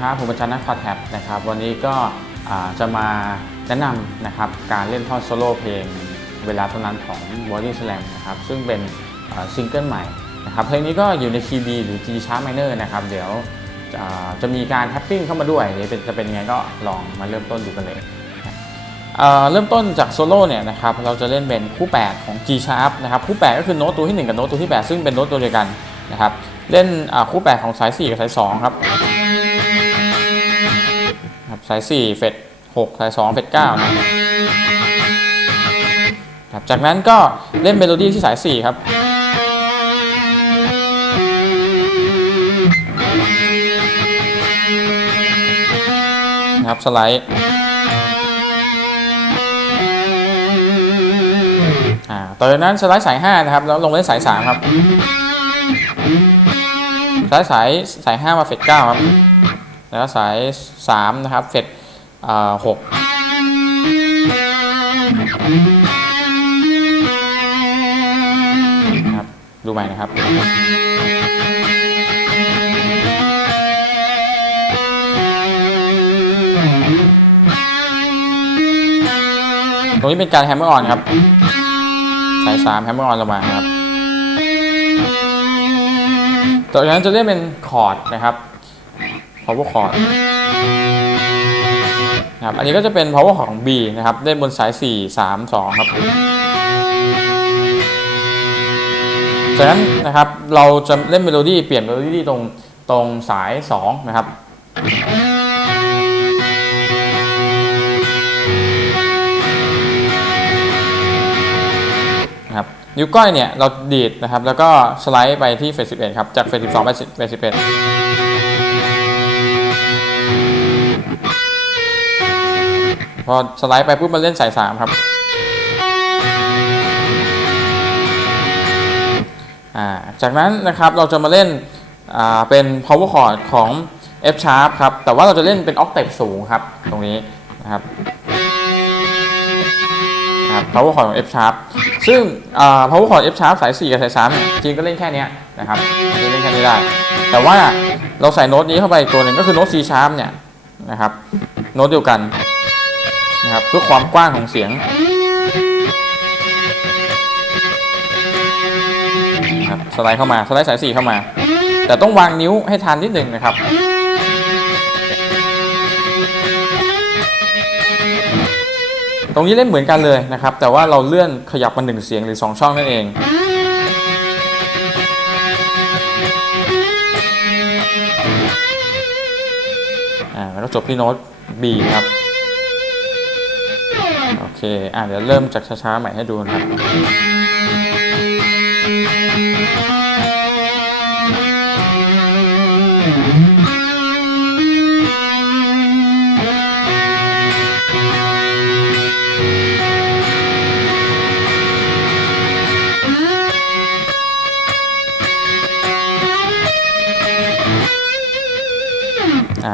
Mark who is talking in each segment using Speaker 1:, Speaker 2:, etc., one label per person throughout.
Speaker 1: ครับ ผมอาจารย์นักคอแท็บนะครับ วันนี้ก็จะมาแนะนำนะครับการเล่นท่อนโซโล่เพลงเวลาเท่านั้นของ Body Slam นะครับ ซึ่งเป็นซิงเกิลใหม่นะครับ เพลงนี้ก็อยู่ในคีย์ B หรือ G sharp minor นะครับ เดี๋ยวจะจะมีการแท็ปปิ้งเข้ามาด้วยเดี๋ยวจะเป็นยังไงก็ลองมาเริ่มต้นดูกันเลยเริ่มต้นจากโซโล่เนี่ยนะครับเราจะเล่นเป็นคู่ 8 ของ G sharp นะครับคู่ 8 ก็คือโน้ตตัวที่ 1 กับโน้ตตัวที่ 8 ซึ่งเป็นโน้ตตัวเดียวกันนะครับเล่นคู่ 8 ของสาย 4 กับสาย 2 ครับ สาย 4 เฟด6สาย 2 เฟด9นะครับครับจากนั้นก็เล่นเมโลดี้ที่สาย 4 ครับ นะครับ สไลด์อ่าต่อจากนั้นสไลด์สาย 5 นะครับ แล้วลงไปเล่นสาย 3 ครับสายสายสาย 5 มาเฟด9ครับ แล้วสาย 3 นะครับ เฟดอ่า6ครับ ดูใหม่นะครับ ตรงนี้เป็นการแฮมเมอร์ออนครับ สาย 3 แฮมเมอร์ออนลงมาครับต่อจากนั้นจะเล่นเป็นคอร์ดนะครับ power chord นะครับ อันนี้ก็จะเป็น power ของ B นะครับเล่นบนสาย 4 3 2 ครับจากนั้นนะครับ เราจะเล่นเมโลดี้เปลี่ยนเมโลดี้ตรงตรงสาย 2 นะครับนะครับ นิ้วก้อยเนี่ย เราดีดนะครับ แล้วก็สไลด์ไปที่เฟส11 ครับ จากเฟส12 ไปเฟส11 พอสไลด์ไปปุ๊บมันเล่นสาย3ครับจากนั้นนะครับเราจะมาเล่นเป็น power chord ของ F sharp ครับ แต่ว่าเราจะเล่นเป็น octave สูงครับ ตรงนี้นะครับนะครับ power chord ของ F sharp ซึ่งอ่า power chord F sharp สาย 4 กับสาย3เนี่ยจริงก็เล่นแค่นี้นะครับจริงเล่นแค่นี้ได้ แต่ว่าเราใส่โน้ตนี้เข้าไปตัวหนึ่งก็คือโน้ต C sharp เนี่ยนะครับ โน้ตเดียวกัน นะครับเพื่อความกว้างของเสียงนะครับสไลด์เข้ามาสไลด์สาย4เข้ามา แต่ต้องวางนิ้วให้ทันนิดหนึ่งนะครับตรงนี้เล่นเหมือนกันเลยนะครับ แต่ว่าเราเลื่อนขยับมาหนึ่งเสียงหรือ 2 ช่องนั่นเอง อ่าแล้วจบที่โน้ต B ครับ เคอ่าเดี๋ยวเริ่มจากช้าๆใหม่ให้ดูนะครับ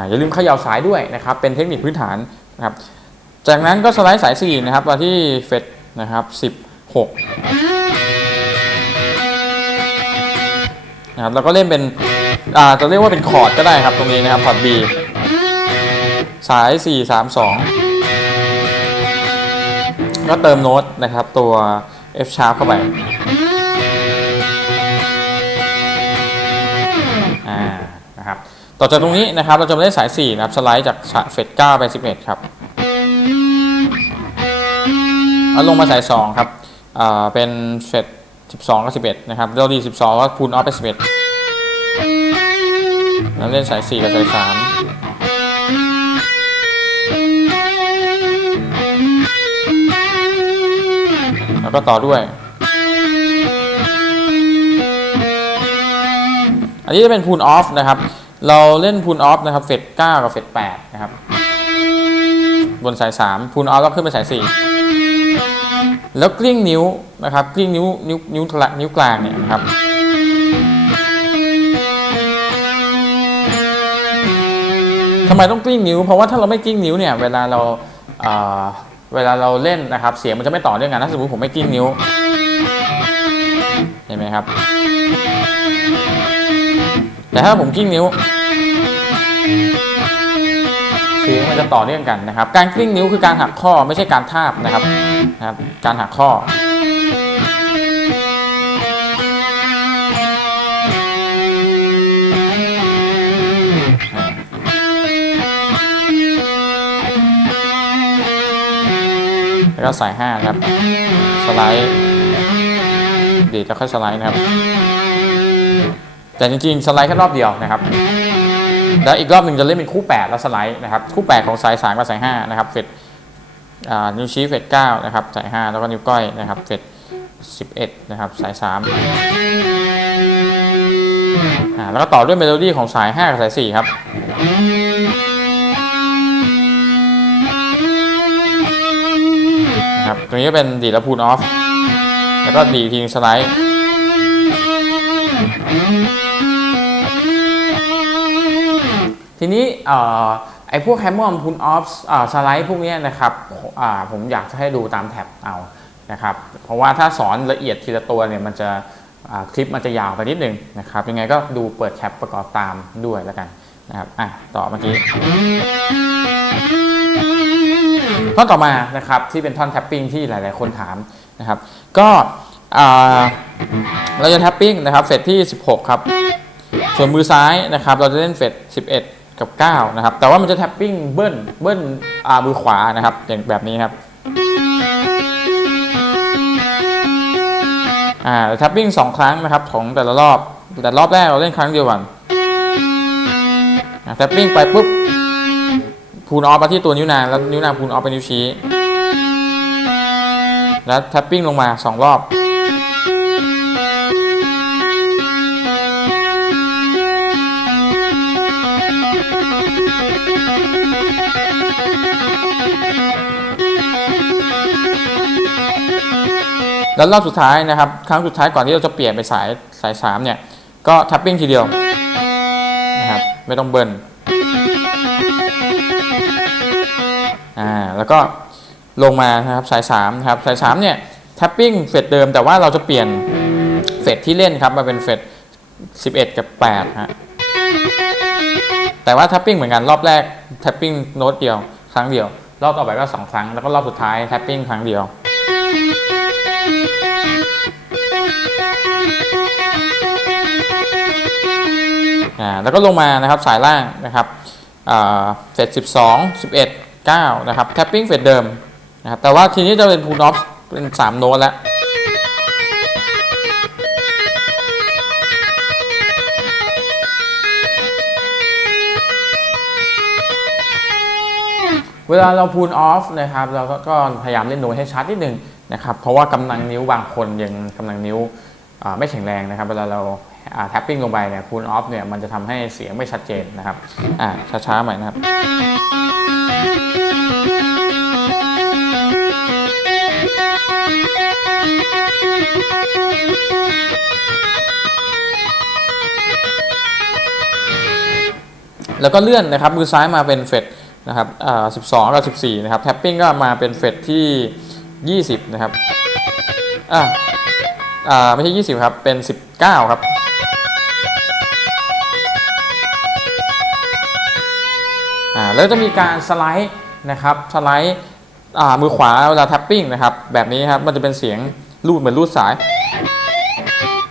Speaker 1: อย่าลืมเขย่าสายด้วยนะครับ เป็นเทคนิคพื้นฐานนะครับ จากนั้นก็สไลด์สาย 4 นะครับมาที่เฟดนะครับ 16 นะครับแล้วก็เล่นเป็นอ่าจะเรียกว่าเป็นคอร์ดก็ได้ครับตรงนี้นะครับคอร์ด B สาย 4 3 2 ก็เติมโน้ตนะครับตัว F sharp เข้าไปนะครับต่อจากตรงนี้นะครับเราจะมาเล่นสาย 4 นะครับ สไลด์จากเฟด9ไป 11 ครับ เอาลงมาสาย2ครับอ่าเป็นเฟด12กับ11นะครับเราดี12แล้วคูณออฟไป11แล้วเล่นสาย4กับสาย3แล้วก็ต่อด้วย อันนี้จะเป็นพูลออฟนะครับ เราเล่นพูลออฟนะครับ เฟด9กับเฟด8นะครับ บนสาย3พูลออฟแล้วขึ้นไปสาย4 แล้วกลิ้งนิ้วนะครับกลิ้งนิ้วนิ้วนิ้วทะนิ้วกลางเนี่ยนะครับทำไมต้องกลิ้งนิ้ว เพราะว่าถ้าเราไม่กลิ้งนิ้วเนี่ยเวลาเราเเวลาเราเล่นนะครับ เสียงมันจะไม่ต่อเนื่องกันถ้าสมมติผมไม่กลิ้งนิ้วเห็นไหมครับ แต่ถ้าผมกิ้งนิ้ว สียงมันจะต่อเนื่องกันนะครับ การกลิ้งนิ้วคือการหักข้อไม่ใช่การทาบนะครับนะครับ การหักข้อ แล้วก็ใส่5ครับ สไลด์เดี๋ยวจะค่อยสไลด์นะครับ แต่จริงๆ สไลด์แค่รอบเดียวนะครับ แล้วอีกรอบหนึ่งจะเล่นเป็นคู่ 8 แล้วสไลด์นะครับคู่ 8 ของสาย3กับสาย5นะครับเฟดนิ้วชี้เฟด9นะครับสาย 5 แล้วก็นิ้วก้อยนะครับเฟด11 นะครับสาย3แล้วก็ต่อด้วยเมโลดี้ของสาย 5 กับสาย 4 ครับนะครับตรงนี้ก็เป็นดีดและพูนออฟ แล้วก็ดีทีนึงสไลด์ ทีนี้ไอ้พวกแฮมเมอร์พูนออฟสไลด์พวกนี้นะครับผมอยากจะให้ดูตามแท็บเอานะครับเพราะว่าถ้าสอนละเอียดทีละตัวเนี่ยมันจะคลิปมันจะยาวไปนิดนึงนะครับยังไงก็ดูเปิดแท็บประกอบตามด้วยแล้วกันนะครับอะต่อเมื่อกี้ท่อนต่อมานะครับที่เป็นท่อนแท็ปปิ้งที่หลาย ๆ คนถามนะครับก็เราจะแท็ปปิ้งนะครับเฟสที่ 16 ครับ ส่วนมือซ้ายนะครับเราจะเล่นเฟส11 กับ9นะครับ แต่ว่ามันจะแท็ปปิ้งเบิ้ลเบิ้ลอามือขวานะครับ อย่างแบบนี้ครับอ่าแท็ปปิ้งสองครั้งนะครับของแต่ละรอบ แต่รอบแรกเราเล่นครั้งเดียวก่อนแท็ปปิ้งไปปุ๊บพูนออฟมาที่ตัวนิ้วนางแล้วนิ้วนางพูนออฟไปนิ้วชี้ แล้วแท็ปปิ้งลงมา 2 รอบ แล้วรอบสุดท้ายนะครับ ครั้งสุดท้ายก่อนที่เราจะเปลี่ยนไปสายสายสามเนี่ย ก็แท็ปปิ้งทีเดียวนะครับไม่ต้องเบิร์นอ่าแล้วก็ลงมานะครับสาย3นะครับสาย3เนี่ยแท็ปปิ้งเฟดเดิมแต่ว่าเราจะเปลี่ยนเฟดที่เล่นครับมาเป็นเฟด11 กับ8ฮะแต่ว่าแท็ปปิ้งเหมือนกันรอบแรกแท็ปปิ้งโน้ตเดียวครั้งเดียว รอบต่อไปก็ 2 ครั้ง แล้วก็รอบสุดท้ายแท็ปปิ้งครั้งเดียว อ่าแล้วก็ลงมานะครับสายล่างนะครับอ่าเฟด12 11 9นะครับแท็ปปิ้งเฟดเดิมนะครับแต่ว่าทีนี้จะเป็นพูลออฟเป็น3โน้ตแล้วเวลาเราพูลออฟนะครับเราก็พยายามเล่นโน้ตให้ชัดนิดหนึ่ง นะครับเพราะว่ากำลังนิ้วบางคนยังกำลังนิ้วไม่แข็งแรงนะครับเวลาเราแท็ปปิ้งลงไปเนี่ยพูลออฟเนี่ยมันจะทำให้เสียงไม่ชัดเจนนะครับอ่าช้าๆหม่อยนะครับแล้วก็เลื่อนนะครับมือซ้ายมาเป็นเฟดนะครับอ่า12กับ14นะครับแท็ปปิ้งก็มาเป็นเฟดที่ 20 นะครับ อ่าอ่า ไม่ใช่ 20 ครับ เป็น 19 ครับ อ่า แล้วจะมีการสไลด์นะครับ สไลด์ อ่า มือขวาเวลาแท็ปปิ้งนะครับ แบบนี้ครับ มันจะเป็นเสียงลูดเหมือนลูดสาย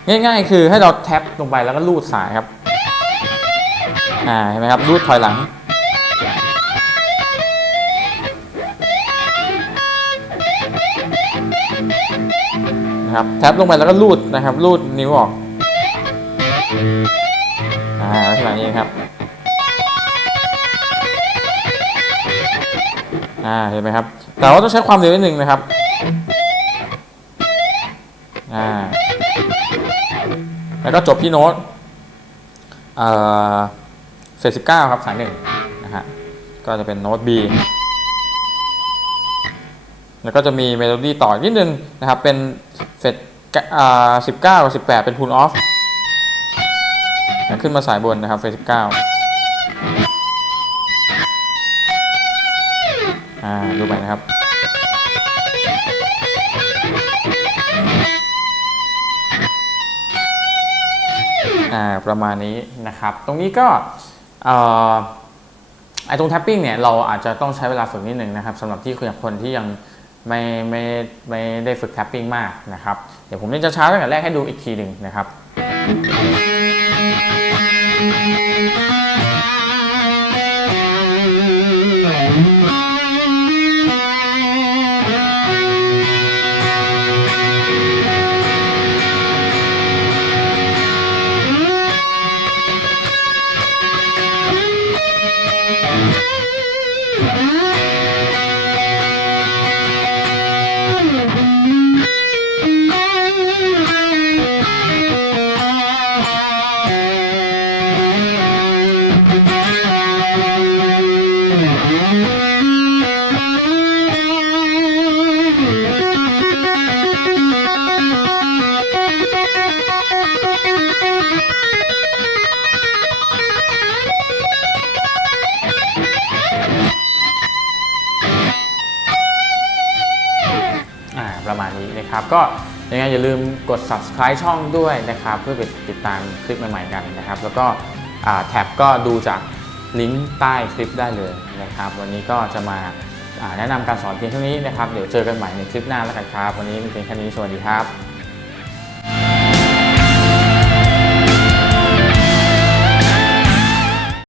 Speaker 1: ง่ายๆ คือให้เราแท็บลงไปแล้วก็ลูดสายครับ อ่า เห็นไหมครับรูดถอยหลัง นะครับแท็บลงไปแล้วก็รูดนะครับรูดนิ้วออกอ่าลักษณะนี้ครับอ่าเห็นไหมครับ แต่ว่าต้องใช้ความเร็วนิดนึงนะครับอ่าแล้วก็จบที่โน้ตเอ่อเฟส19ครับสายหนึ่งนะฮะก็จะเป็นโน้ต B แล้วก็จะมีเมโลดี้ต่อนิดนึงนะครับ เป็น เฟสอ่า19กับ18เป็นพูลออฟขึ้นมาสายบนนะครับเฟส19อ่าดูไปนะครับอ่าประมาณนี้นะครับ ตรงนี้ก็เอ่อไอตรงแท็ปปิ้งเนี่ยเราอาจจะต้องใช้เวลาฝึกนิดหนึ่งนะครับสำหรับที่คนที่ยัง ไม่ไม่ไม่ได้ฝึกแท็ปปิ้งมากนะครับ เดี๋ยวผมจะช้าตั้งแต่แรกให้ดูอีกทีหนึ่งนะครับ ประมาณนี้นะครับ ก็ยังไงอย่าลืมกด subscribe ช่องด้วยนะครับ เพื่อไปติดตามคลิปใหม่ๆกันนะครับ แล้วก็แท็บก็ดูจากลิงก์ใต้คลิปได้เลยนะครับ วันนี้ก็จะมาอ่าแนะนำการสอนเพียงเท่านี้นะครับ เดี๋ยวเจอกันใหม่ในคลิปหน้าแล้วกันครับ วันนี้มีเพียงแค่นี้สวัสดีครับ